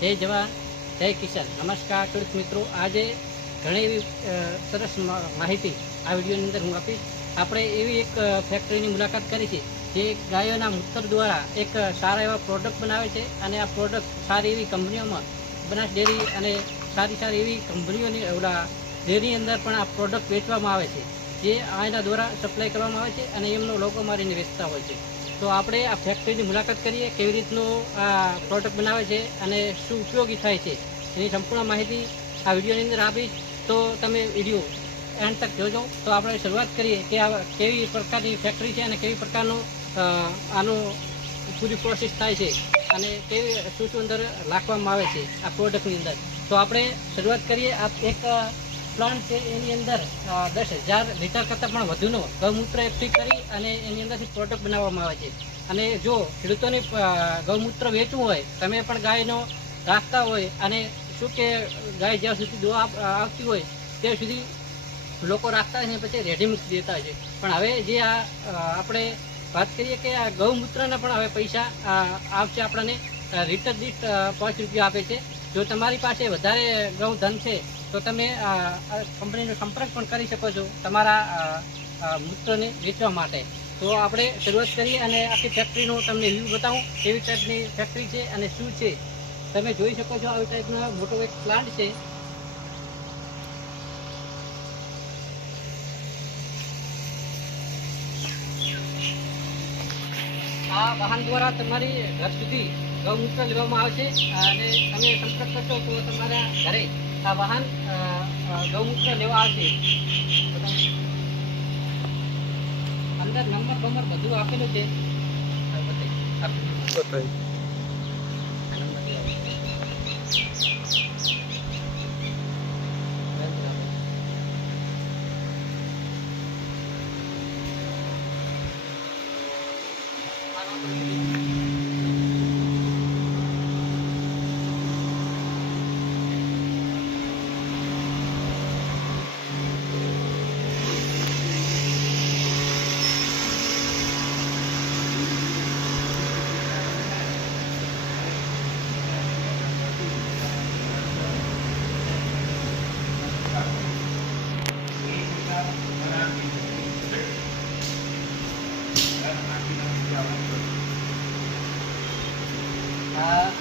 જય જવાન જય કિસાન, નમસ્કાર ખેડૂત મિત્રો. આજે ઘણી એવી સરસ માહિતી આ વિડીયોની અંદર હું આપીશ. આપણે એવી એક ફેક્ટરીની મુલાકાત કરી છે જે ગાયોના મૂત્ર દ્વારા એક સારા એવા પ્રોડક્ટ બનાવે છે અને આ પ્રોડક્ટ સારી એવી કંપનીઓમાં બનાસ ડેરી અને સારી સારી એવી કંપનીઓની, ઓલા ડેરી અંદર પણ આ પ્રોડક્ટ વેચવામાં આવે છે. જે આના દ્વારા સપ્લાય કરવામાં આવે છે અને એમનો લોકો મારીને વેચતા હોય છે. તો આપણે આ ફેક્ટરીની મુલાકાત કરીએ, કેવી રીતનું આ પ્રોડક્ટ બનાવે છે અને શું ઉપયોગી થાય છે. એની સંપૂર્ણ માહિતી આ વિડીયોની અંદર આપીશ. તો તમે વીડિયો એન્ડ તક જોજો. તો આપણે શરૂઆત કરીએ કે આ કેવી પ્રકારની ફેક્ટરી છે અને કેવી પ્રકારનું આનો પૂરી પ્રોસેસ થાય છે અને કેવી શું શું અંદર રાખવામાં આવે છે આ પ્રોડક્ટની અંદર. તો આપણે શરૂઆત કરીએ. આ એક પ્લાન્ટ છે, એની અંદર દસ હજાર લીટર કરતાં પણ વધુનો ગૌમૂત્ર એકઠી કરી અને એની અંદરથી પ્રોડક્ટ બનાવવામાં આવે છે. અને જો ખેડૂતોને ગૌમૂત્ર વેચવું હોય, તમે પણ ગાયનો રાખતા હોય અને શું કે ગાય જ્યાં સુધી દોવા આવતી હોય, ત્યાં સુધી લોકો રાખતા હોય ને પછી રેડી મૂકી દેતા હોય છે. પણ હવે જે આ આપણે વાત કરીએ કે આ ગૌમૂત્રના પણ હવે પૈસા આવશે આપણને લીટર દીઠ પાંચ રૂપિયા આપે છે. જો તમારી પાસે વધારે ગૌધન છે તો તમે કંપનીનો સંપર્ક પણ કરી શકો છો તમારા મૂત્રને વેચવા માટે. તો આપણે શરૂઆત કરીએ અને આખી ફેક્ટરીનું તમને વ્યૂ બતાવું, કેવી ટાઈપની ફેક્ટરી છે અને શું છે. તમે જોઈ શકો છો આવી ટાઈપનો મોટો એક પ્લાન્ટ છે. આ વાહન દ્વારા તમારી ઘર સુધી ગૌમૂત્ર લેવામાં આવશે અને તમે સંપર્ક કરશો તો તમારા ઘરે આ વાહન ગૌમૂત્ર લેવા આવશે. અંદર નંબર બંબર બધું આપેલું છે. Thank બતાવી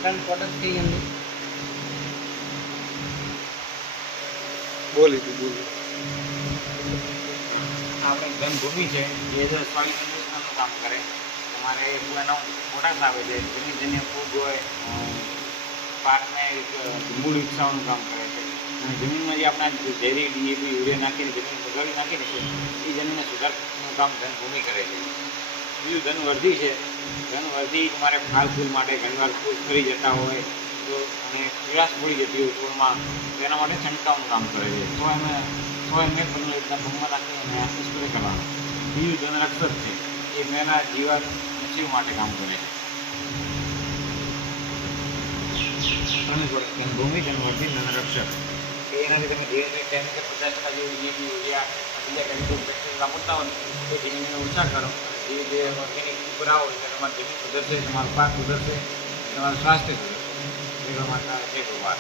પ્રોડક્ટ છે એમની બોલી તું બોલી. આપણે જન્મભૂમિ છે એ જો સોઇલ કન્ડિશનરનું કામ કરે. તમારે એનો પોટાશ આવે છે જેની જેને ફૂગ હોય પાકને એક, મૂળ વિકસાવવાનું કામ કરે છે. અને જમીનમાં જે આપણા ઝેરી ડીએપી યુરિયા નાખીને જમીન સુધારી નાખીને છે એ જમીનને સુધારવાનું કામ જન્મભૂમિ કરે છે. બીજું ધનવર્ધી છે. ધનવર્ધી તમારે ફાલ ફૂલ માટે ઘણીવાર ફૂલ ફરી જતા હોય તો અને પીળાશ પડી જતી હોય છોડમાં તેના માટે છંટકાવનું કામ કરે છે. તો એમ તો એમ એલ તમને રીતના પંપમાં નાખીને અને સ્પ્રે કરવાનો બીજું ધનરક્ષક છે. એ મેના જીવન જીવ માટે કામ કરે છે. ભૂમિ, ધનવર્ધી, ધનરક્ષક. કે એનાથી તમે ધીરે ધીરે કેમિકલ પચાસ ટકા જેવું ડીએપી યુરિયા બીજા કેમિકલ પેસ્ટિસાઇડ વાપરતા હોય તો ધીમે ધીમે ઓછા કરો ધીરે જે એની આવો છે તમારી જમીન સુધરશે તમારું પાક સુધરશે તમારું સ્વાસ્થ્ય સુધરશે એ પ્રમાણે જય ભગવાન